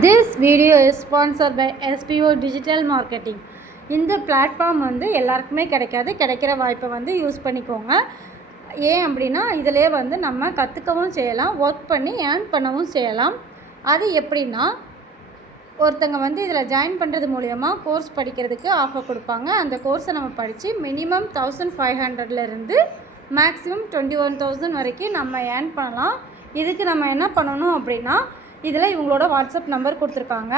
This video is sponsored by SPO Digital Marketing. இந்த platform வந்து எல்லாருக்குமே கிடைக்கிற வாய்ப்பை வந்து யூஸ் பண்ணிக்கோங்க. ஏன் அப்படின்னா இதிலே வந்து நம்ம கற்றுக்கவும் செய்யலாம், ஒர்க் பண்ணி ஏர்ன் பண்ணவும் செய்யலாம். அது எப்படின்னா, ஒருத்தங்க வந்து இதில் ஜாயின் பண்ணுறது மூலயமா கோர்ஸ் படிக்கிறதுக்கு ஆஃபர் கொடுப்பாங்க. அந்த கோர்ஸை நம்ம படித்து மினிமம் 1500லேருந்து மேக்ஸிமம் 21,000 வரைக்கும் நம்ம ஏர்ன் பண்ணலாம். இதுக்கு நம்ம என்ன பண்ணணும் அப்படின்னா, இதில் இவங்களோட வாட்ஸ்அப் நம்பர் கொடுத்துருக்காங்க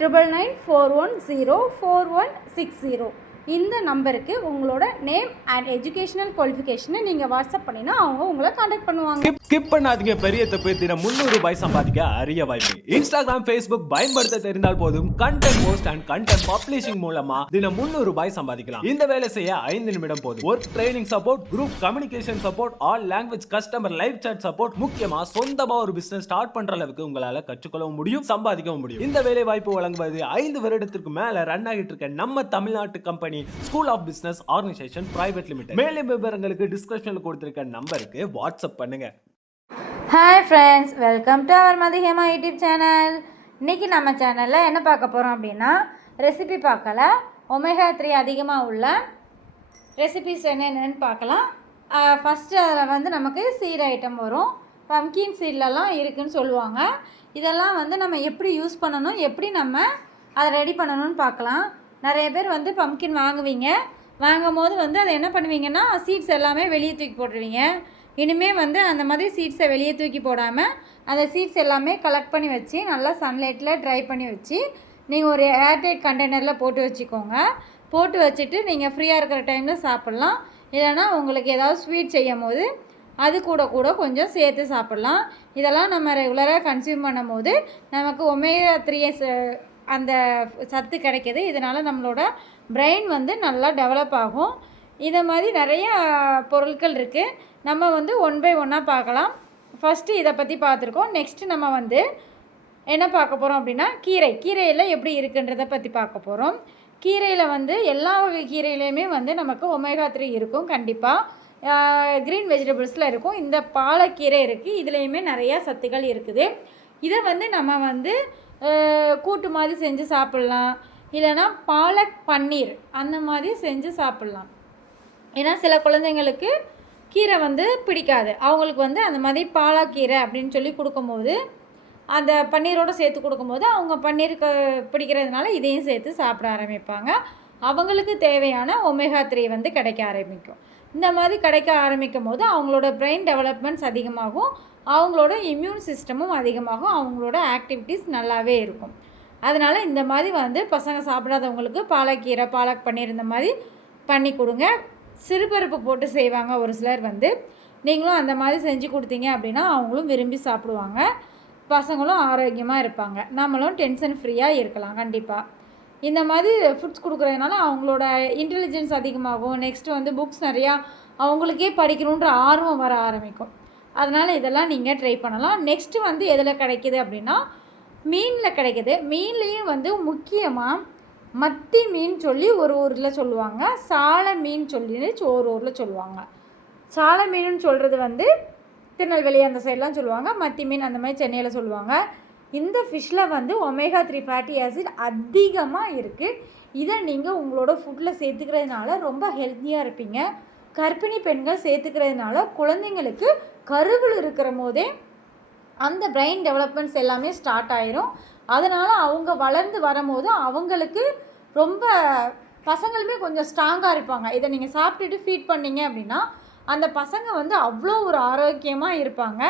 9994104160. இந்த நம்பருக்கு உங்களோட நேம் அண்ட் எஜுகேஷனல் குவாலிஃபிகேஷனை நீங்கள் வாட்ஸ்அப் பண்ணினா அவங்க உங்களை காண்டாக்ட் பண்ணுவாங்க. ஸ்கிப் பண்ணாதீங்க. பெரிய தப்பு. தினம் 300 ரூபாய் சம்பாதிக்க அரிய வாய்ப்பு. இன்ஸ்டாகிராம், ஃபேஸ்புக் பயன்படுத்த தெரிந்தால் போதும். Content post and content publishing மூலமா தினம் 300 ரூபாய் சம்பாதிக்கலாம். இந்த வேலை செய்ய 5 நிமிடம் போதும். Work training support, group communication support, all language customer live chat support, முக்கியமா சொந்தமா ஒரு பிசினஸ் ஸ்டார்ட் பண்ற அளவுக்கு உங்களால கற்றுக்கொள்ளவும் முடியும், சம்பாதிக்கவும் முடியும். இந்த வேலை வாய்ப்பு வழங்குவது 5 வருடத்திற்கு மேல ரன் ஆகிட்டு இருக்க நம்ம தமிழ்நாட்டு company school of business organisation private limited. மேலும் விவரங்களுக்கு டிஸ்கிரிப்ஷன்ல கொடுத்திருக்க நம்பருக்கு வாட்ஸ்அப் பண்ணுங்க. Hi friends, welcome to our Mathihema YouTube channel. இன்றைக்கி நம்ம சேனலில் என்ன பார்க்க போகிறோம் அப்படின்னா, ரெசிபி பார்க்கல, ஒமேகா 3 அதிகமாக உள்ள ரெசிபிஸ் என்னென்னு பார்க்கலாம். ஃபஸ்ட்டு அதில் வந்து நமக்கு சீட் ஐட்டம் வரும். பம்கின் சீட்லலாம் இருக்குதுன்னு சொல்லுவாங்க. இதெல்லாம் வந்து நம்ம எப்படி யூஸ் பண்ணணும், எப்படி நம்ம அதை ரெடி பண்ணணும்னு பார்க்கலாம். நிறைய பேர் வந்து பம்கின் வாங்கும் போது வந்து அதை என்ன பண்ணுவீங்கன்னா, சீட்ஸ் எல்லாமே வெளியே தூக்கி போட்டுருவீங்க. இனிமேல் வந்து அந்த மாதிரி சீட்ஸை வெளியே தூக்கி போடாமல் அந்த சீட்ஸ் எல்லாமே கலெக்ட் பண்ணி வச்சு நல்லா சன்லைட்டில் ட்ரை பண்ணி வச்சு நீங்கள் ஒரு ஏர்டைட் கண்டெய்னரில் போட்டு வச்சுக்கோங்க. போட்டு வச்சுட்டு நீங்கள் ஃப்ரீயாக இருக்கிற டைமில் சாப்பிட்லாம். இல்லைனா உங்களுக்கு ஏதாவது ஸ்வீட் செய்யும் போது அது கூட கொஞ்சம் சேர்த்து சாப்பிட்லாம். இதெல்லாம் நம்ம ரெகுலராக கன்சியூம் பண்ணும் போது நமக்கு ஒமேகா 3 அந்த சத்து கிடைக்கிது. இதனால் நம்மளோட பிரெயின் வந்து நல்லா டெவலப் ஆகும். இதை மாதிரி நிறைய பொருட்கள் இருக்குது. நம்ம வந்து ஒன் பை ஒன்னாக பார்க்கலாம். ஃபஸ்ட்டு இதை பற்றி பார்த்துருக்கோம். நெக்ஸ்ட்டு நம்ம வந்து என்ன பார்க்க போகிறோம் அப்படின்னா, கீரையில் எப்படி இருக்குன்றதை பற்றி பார்க்க போகிறோம். கீரையில் வந்து எல்லா வகை கீரையிலையுமே வந்து நமக்கு ஒமேகா 3 இருக்கும் கண்டிப்பாக. க்ரீன் வெஜிடபிள்ஸில் இருக்கும். இந்த பாலக்கீரை இருக்குது, இதுலேயுமே நிறையா சத்துக்கள் இருக்குது. இதை வந்து நம்ம வந்து கூட்டு மாதிரி செஞ்சு சாப்பிட்லாம். இல்லைனா பாலக் பன்னீர் அந்த மாதிரி செஞ்சு சாப்பிட்லாம். ஏன்னா சில குழந்தைங்களுக்கு கீரை வந்து பிடிக்காது. அவங்களுக்கு வந்து அந்த மாதிரி பாலக்கீரை அப்படின்னு சொல்லி கொடுக்கும்போது, அந்த பன்னீரோடு சேர்த்து கொடுக்கும்போது அவங்க பன்னீருக்கு பிடிக்கிறதுனால இதையும் சேர்த்து சாப்பிட ஆரம்பிப்பாங்க. அவங்களுக்கு தேவையான ஒமேகா 3 வந்து கிடைக்க ஆரம்பிக்கும். இந்த மாதிரி கிடைக்க ஆரம்பிக்கும் போது அவங்களோட பிரெயின் டெவலப்மெண்ட்ஸ் அதிகமாகும், அவங்களோட இம்யூன் சிஸ்டமும் அதிகமாகும், அவங்களோட ஆக்டிவிட்டீஸ் நல்லாவே இருக்கும். அதனால் இந்த மாதிரி வந்து பசங்க சாப்பிடாதவங்களுக்கு பாலக்கீரை, பாலக் பன்னீர் இந்த மாதிரி பண்ணி கொடுங்க. சிறுபருப்பு போட்டு செய்வாங்க ஒரு சிலர் வந்து. நீங்களும் அந்த மாதிரி செஞ்சு கொடுத்தீங்க அப்படின்னா அவங்களும் விரும்பி சாப்பிடுவாங்க, பசங்களும் ஆரோக்கியமாக இருப்பாங்க, நம்மளும் டென்ஷன் ஃப்ரீயாக இருக்கலாம். கண்டிப்பாக இந்த மாதிரி ஃபுட்ஸ் கொடுக்குறதுனால அவங்களோட இன்டெலிஜென்ஸ் அதிகமாகும். நெக்ஸ்ட்டு வந்து புக்ஸ் நிறையா அவங்களுக்கே படிக்கணுன்ற ஆர்வம் வர ஆரம்பிக்கும். அதனால் இதெல்லாம் நீங்கள் ட்ரை பண்ணலாம். நெக்ஸ்ட்டு வந்து எதில் கிடைக்கிது அப்படின்னா, மீனில் கிடைக்கிது. மீன்லேயும் வந்து முக்கியமாக மத்தி மீன் சொல்லி ஒரு ஊரில் சொல்லுவாங்க, சாலை மீன் சொல்லி ஒரு ஊரில் சொல்லுவாங்க. சாலை மீனுன்னு சொல்கிறது வந்து திருநெல்வேலி அந்த சைட்லாம் சொல்லுவாங்க, மத்தி மீன் அந்த மாதிரி சென்னையில் சொல்லுவாங்க. இந்த ஃபிஷ்ஷில் வந்து ஒமேகா 3 ஃபேட்டி ஆசிட் அதிகமாக இருக்குது. இதை நீங்கள் உங்களோட ஃபுட்டில் சேர்த்துக்கிறதுனால ரொம்ப ஹெல்த்தியாக இருப்பீங்க. கர்ப்பிணி பெண்கள் சேர்த்துக்கிறதுனால குழந்தைங்களுக்கு கருவில் இருக்கிற போதே அந்த பிரெயின் டெவலப்மெண்ட்ஸ் எல்லாமே ஸ்டார்ட் ஆயிரும். அதனால் அவங்க வளர்ந்து வரும்போது அவங்களுக்கு ரொம்ப பசங்களுமே கொஞ்சம் ஸ்ட்ராங்காக இருப்பாங்க. இதை நீங்கள் சாப்பிட்டுட்டு ஃபீட் பண்ணிங்க அப்படின்னா அந்த பசங்க வந்து அவ்வளோ ஒரு ஆரோக்கியமாக இருப்பாங்க.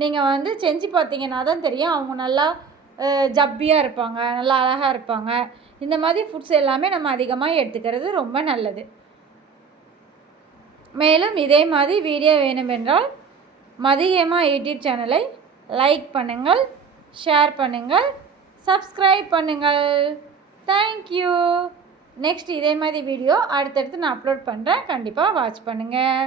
நீங்கள் வந்து செஞ்சு பார்த்தீங்கன்னா தான் தெரியும், அவங்க நல்லா ஜப்பியாக இருப்பாங்க, நல்லா அழகாக இருப்பாங்க. இந்த மாதிரி ஃபுட்ஸ் எல்லாமே நம்ம அதிகமாக எடுத்துக்கிறது ரொம்ப நல்லது. மேலும் இதே மாதிரி வீடியோ வேணுமென்றால் மதிஹேமா யூடியூப் சேனலை லைக் பண்ணுங்கள், ஷேர் பண்ணுங்கள், சப்ஸ்கிரைப் பண்ணுங்கள். தேங்க்யூ. நெக்ஸ்ட் இதே மாதிரி வீடியோ அடுத்தடுத்து நான் அப்லோட் பண்ணுறேன், கண்டிப்பாக வாட்ச் பண்ணுங்கள்.